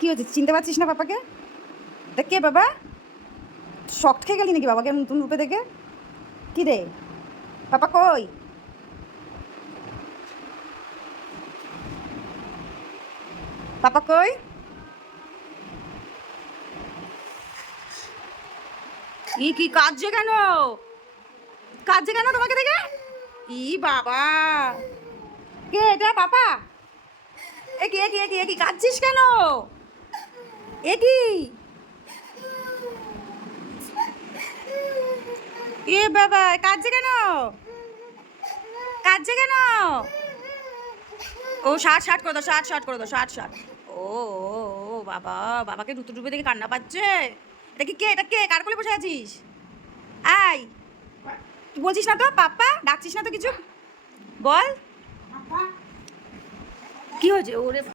কি হয়েছে, চিনতে পারছিস না পাপাকে? এটা কে বাবা? শক খেয়ে গেলি নাকি বাবাকে নতুন রূপে দেখে? কি রে পাপা কই? পাপা কই? কি কাঁদছে কেন? কাঁদছে কেন তোমাকে দেখে? ই বাবা, কে এটা পাপা? এ কি এ কি এ কি এ কি কাঁদছিস কেন? এ কি? এ বাবা, কাঁদছে কেন? কাঁদছে কেন? ও শার্ট শার্ট করে দাও, শার্ট শার্ট করে দাও, শার্ট শার্ট। ও ও ও বাবা, বাবাকে দুটো ডুবে দেখে কান্না পাচ্ছে। এটা কি কে? এটা কে? কার কোলে বসে আছিস? আয়, তুই বলছিস না তো পাপ্পা, ডাকছিস না তো কিছু? বল কি হয়েছে ওরে।